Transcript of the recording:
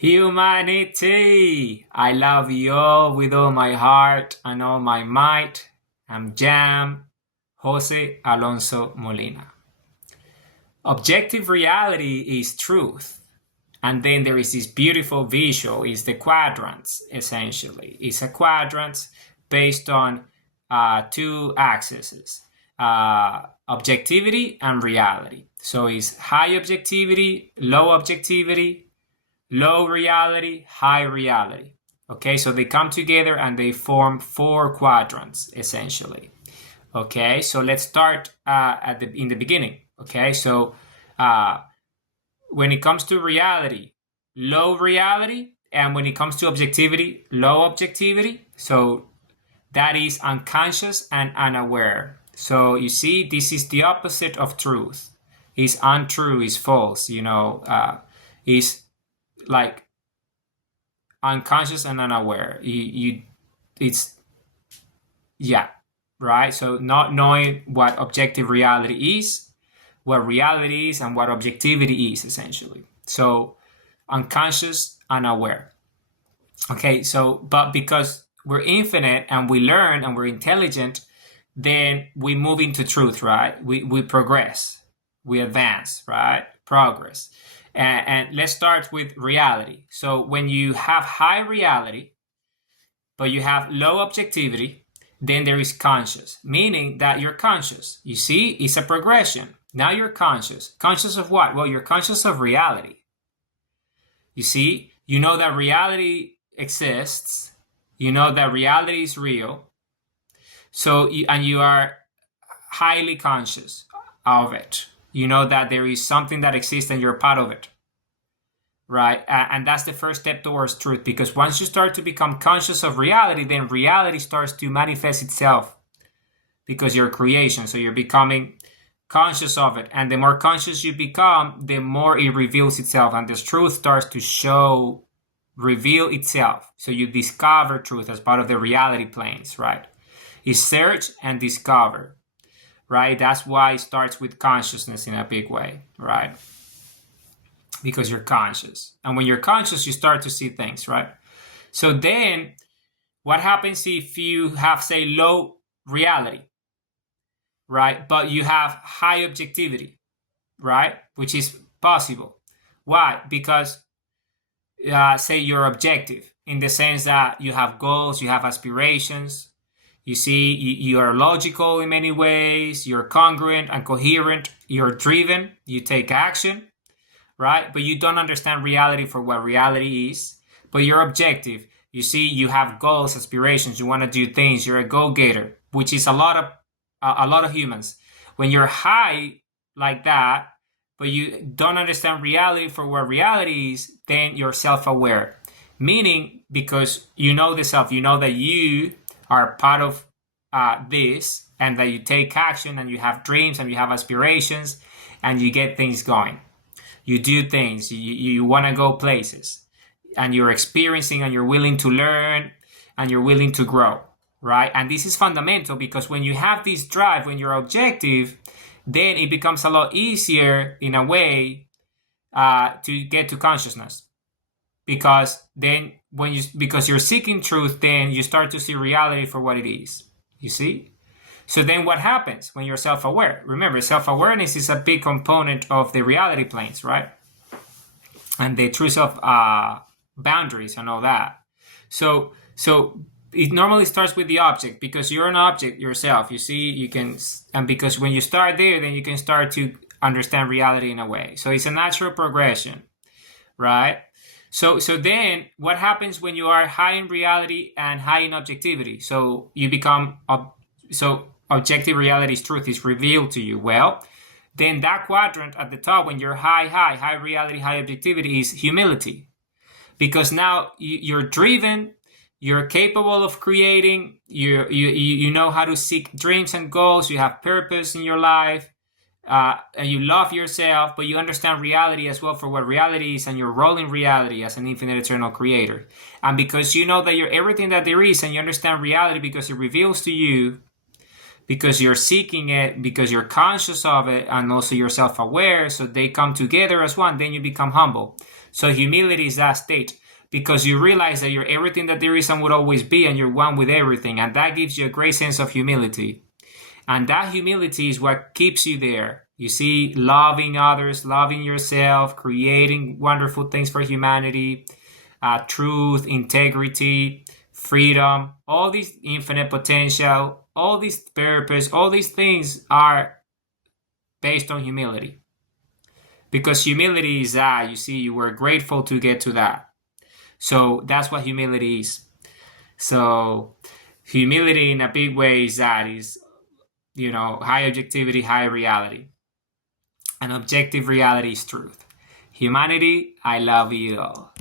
Humanity! I love you all with all my heart and all my might. I'm Jam, Jose Alonso Molina. Objective reality is truth. And then there is this beautiful visual, is the quadrants, essentially. It's a quadrant based on two axes, objectivity and reality. So it's high objectivity, low reality, high reality. Okay, so they come together and they form four quadrants, essentially. Okay, so let's start in the beginning. Okay, so when it comes to reality, low reality, and when it comes to objectivity, low objectivity. So that is unconscious and unaware. So you see, this is the opposite of truth. Is untrue, is false. Is like unconscious and unaware. It's yeah, right. So not knowing what objective reality is, what reality is, and what objectivity is, essentially. So unconscious, unaware. Okay, so but because we're infinite and we learn and we're intelligent, then we move into truth, right? We progress, we advance, right? Progress. And let's start with reality. So when you have high reality, but you have low objectivity, then there is conscious, meaning that you're conscious. You see, it's a progression. Now you're conscious. Conscious of what? Well, you're conscious of reality. You see, you know that reality exists. You know that reality is real. So, and you are highly conscious of it. You know that there is something that exists and you're part of it, right? And that's the first step towards truth, because once you start to become conscious of reality, then reality starts to manifest itself because you're creation. So you're becoming conscious of it. And the more conscious you become, the more it reveals itself. And this truth starts to reveal itself. So you discover truth as part of the reality planes, right? You search and discover. Right? That's why it starts with consciousness in a big way, right? Because you're conscious. And when you're conscious, you start to see things, right? So then what happens if you have, say, low reality, right? But you have high objectivity, right? Which is possible. Why? Because, say, you're objective in the sense that you have goals, you have aspirations. You see, you are logical in many ways, you're congruent and coherent, you're driven, you take action, right? But you don't understand reality for what reality is, but you're objective. You see, you have goals, aspirations, you want to do things, you're a go-getter, which is a lot of humans. When you're high like that, but you don't understand reality for what reality is, then you're self-aware. Meaning, because you know the self, you know that you are part of this, and that you take action and you have dreams and you have aspirations and you get things going. You do things, you want to go places, and you're experiencing and you're willing to learn and you're willing to grow, right? And this is fundamental, because when you have this drive, when you're objective, then it becomes a lot easier in a way to get to consciousness. Because then because you're seeking truth, then you start to see reality for what it is. You see? So then what happens when you're self-aware? Remember, self-awareness is a big component of the reality planes, right? And the truth of boundaries and all that. So it normally starts with the object, because you're an object yourself. You see, and because when you start there, then you can start to understand reality in a way. So it's a natural progression, right? So then what happens when you are high in reality and high in objectivity? So you become, so objective reality's truth is revealed to you. Well, then that quadrant at the top, when you're high reality, high objectivity, is humility. Because now you're driven, you're capable of creating, you know how to seek dreams and goals, you have purpose in your life. And you love yourself, but you understand reality as well for what reality is, and your role in reality as an infinite eternal creator. And because you know that you're everything that there is, and you understand reality because it reveals to you, because you're seeking it, because you're conscious of it, and also you're self-aware, so they come together as one, then you become humble. So humility is that state, because you realize that you're everything that there is and would always be, and you're one with everything, and that gives you a great sense of humility. And that humility is what keeps you there. You see, loving others, loving yourself, creating wonderful things for humanity, truth, integrity, freedom, all these infinite potential, all these purpose, all these things are based on humility. Because humility is that, you see, you were grateful to get to that. So that's what humility is. So humility in a big way is that, is, high objectivity, high reality. And objective reality is truth. Humanity, I love you all.